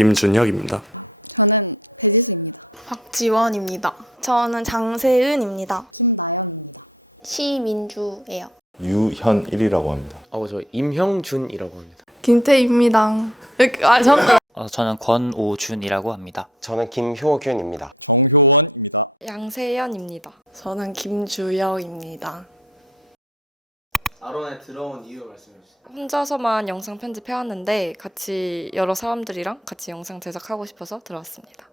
김준혁입니다. 박지원입니다. 저는 장세은입니다. 시민주예요. 유현일이라고 합니다. 어, 저 임형준이라고 합니다. 김태입니다. 아, 잠깐. 어, 저는 권오준이라고 합니다. 저는 김효균입니다. 양세연입니다. 저는 김주영입니다. 아론에 들어온 이유 말씀해 주세요. 혼자서만 영상 편집해 왔는데 같이 여러 사람들이랑 같이 영상 제작하고 싶어서 들어왔습니다.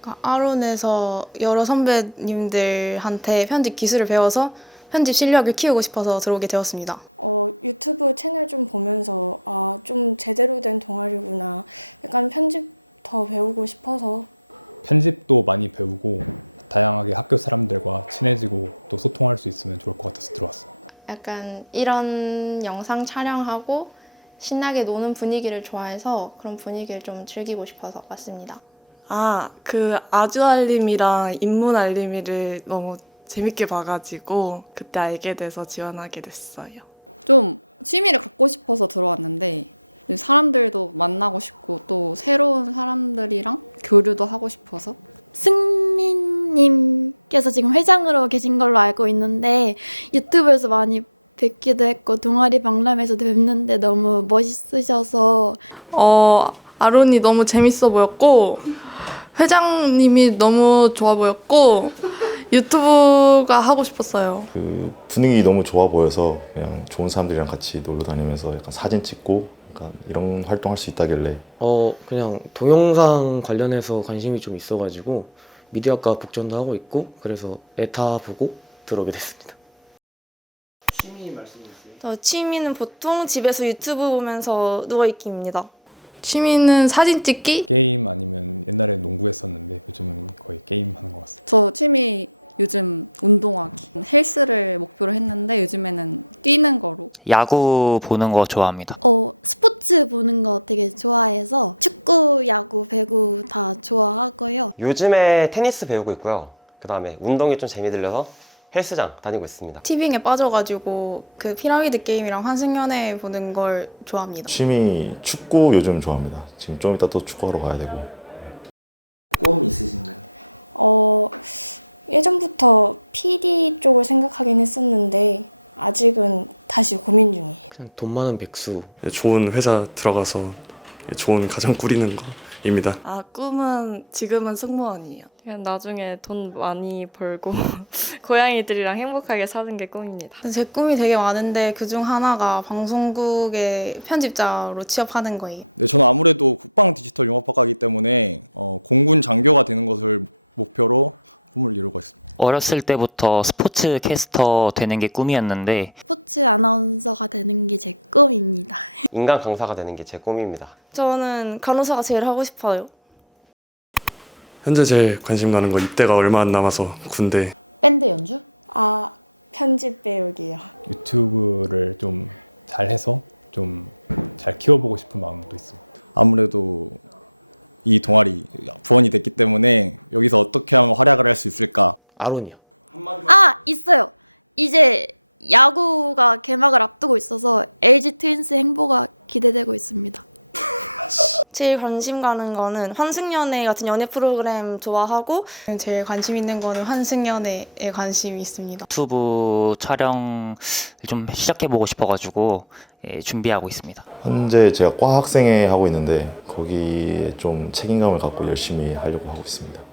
그러니까 아론에서 여러 선배님들한테 편집 기술을 배워서 편집 실력을 키우고 싶어서 들어오게 되었습니다. 약간 이런 영상 촬영하고 신나게 노는 분위기를 좋아해서 그런 분위기를 좀 즐기고 싶어서 왔습니다. 아, 그 아주 알림이랑 인문 알림이를 너무 재밌게 봐가지고 그때 알게 돼서 지원하게 됐어요. 어, 아론이 너무 재밌어 보였고, 회장님이 너무 좋아 보였고, 유튜브가 하고 싶었어요. 그 분위기 너무 좋아 보여서 그냥 좋은 사람들이랑 같이 놀러 다니면서 약간 사진 찍고 약간 이런 활동할 수 있다길래 어, 그냥 동영상 관련해서 관심이 좀 있어가지고 미디어과 복전도 하고 있고 그래서 에타 보고 들어오게 됐습니다. 취미 말씀해 주세요. 저 취미는 보통 집에서 유튜브 보면서 누워있기입니다. 취미는 사진 찍기? 야구 보는 거 좋아합니다. 요즘에 테니스 배우고 있고요. 그 다음에 운동이 좀 재미 들려서 헬스장 다니고 있습니다. 티빙에 빠져가지고 그 피라미드 게임이랑 환승연애 보는 걸 좋아합니다. 취미 축구 요즘 좋아합니다. 지금 좀 이따 또 축구하러 가야 되고 그냥 돈 많은 백수. 좋은 회사 들어가서 좋은 가정 꾸리는 거 입니다. 아, 꿈은 지금은 승무원이에요. 그냥 나중에 돈 많이 벌고 고양이들이랑 행복하게 사는 게 꿈입니다. 제 꿈이 되게 많은데 그중 하나가 방송국의 편집자로 취업하는 거예요. 어렸을 때부터 스포츠 캐스터 되는 게 꿈이었는데 인간 강사가 되는 게 제 꿈입니다. 저는 간호사가 제일 하고 싶어요. 현재 제일 관심 가는 거 입대가 얼마 안 남아서 군대 아론이요. 제일 관심 가는 거는 환승연애 같은 연애 프로그램 좋아하고 제일 관심 있는 거는 환승연애에 관심이 있습니다. 유튜브 촬영 좀 시작해 보고 싶어가지고 예, 준비하고 있습니다. 현재 제가 과 학생회 하고 있는데 거기에 좀 책임감을 갖고 열심히 하려고 하고 있습니다.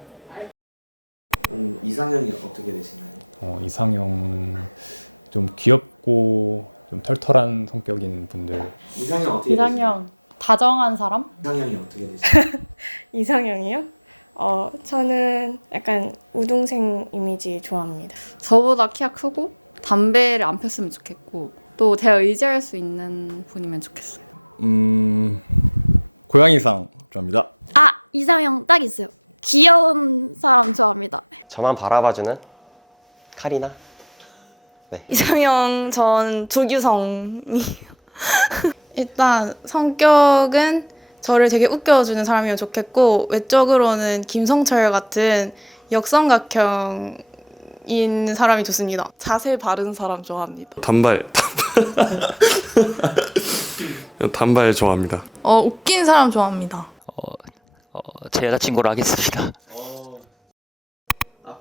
저만 바라봐주는 카리나. 이상형 전 조규성이 일단 성격은 저를 되게 웃겨주는 사람이면 좋겠고 외적으로는 김성철 같은 역성각형인 사람이 좋습니다. 자세 바른 사람 좋아합니다. 단발 단발 단발 좋아합니다. 어, 웃긴 사람 좋아합니다. 어, 어, 제 여자친구로 하겠습니다.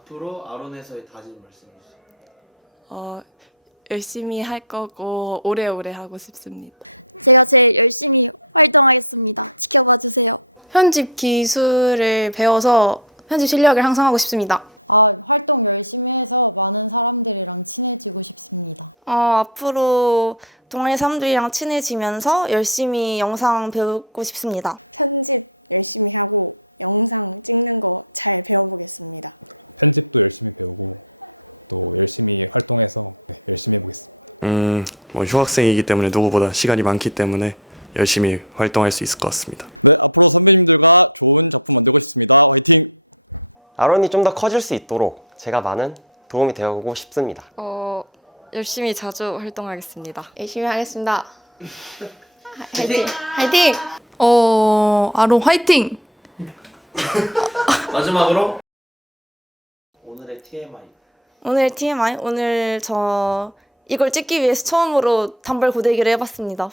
어, 앞으로 아론에서의 다짐 말씀해 주세요. 어, 열심히 할 거고 오래오래 하고 싶습니다. 편집 기술을 배워서 편집 실력을 향상하고 싶습니다. 어, 앞으로 동아리 사람들이랑 친해지면서 열심히 영상 배우고 싶습니다. 음, 뭐 휴학생이기 때문에 누구보다 시간이 많기 때문에 열심히 활동할 수 있을 것 같습니다. 아론이 좀 더 커질 수 있도록 제가 많은 도움이 되어보고 싶습니다. 어, 열심히 자주 활동하겠습니다. 열심히 하겠습니다. 화이팅! 화이팅! 어, 아론 화이팅! 마지막으로 오늘의 TMI. 오늘 TMI 오늘 저 이걸 찍기 위해서 처음으로 단발 고데기를 해봤습니다.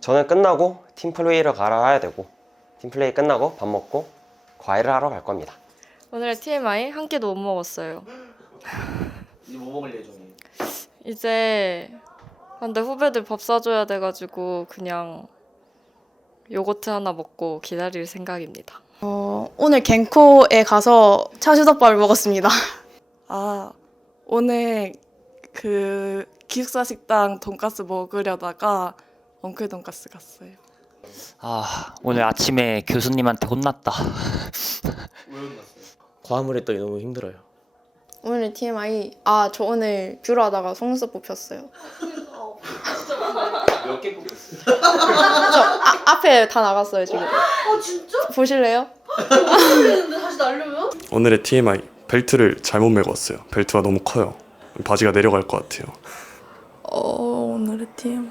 저는 끝나고 팀플레이를 갈아야 되고 팀플레이 끝나고 밥 먹고 과외를 하러 갈 겁니다. 오늘의 TMI 한 끼도 못 먹었어요. 이제 뭐 먹을 예정이에요? 이제 근데 후배들 밥 사줘야 돼가지고 그냥 요거트 하나 먹고 기다릴 생각입니다. 어, 오늘 갱코에 가서 차슈덮밥을 먹었습니다. 아, 오늘 그 기숙사 식당 돈가스 먹으려다가 엉클 돈가스 갔어요. 아, 오늘 아침에 교수님한테 혼났다. 왜 혼났어요? 과음을 했더니 너무 힘들어요. 오늘 TMI 아 저 오늘 뷰러 하다가 속눈썹 뽑혔어요. 몇개 뽑혔어요? 저 아, 앞에 다 나갔어요 지금. 아 진짜? 보실래요? 오늘의 TMI 벨트를 잘못 메고 왔어요. 벨트가 너무 커요. 바지가 내려갈 것 같아요. 어, 오늘의 TMI.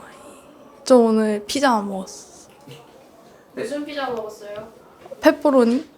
저 오늘 피자 안 먹었어. 무슨 피자 먹었어요? 페퍼로니?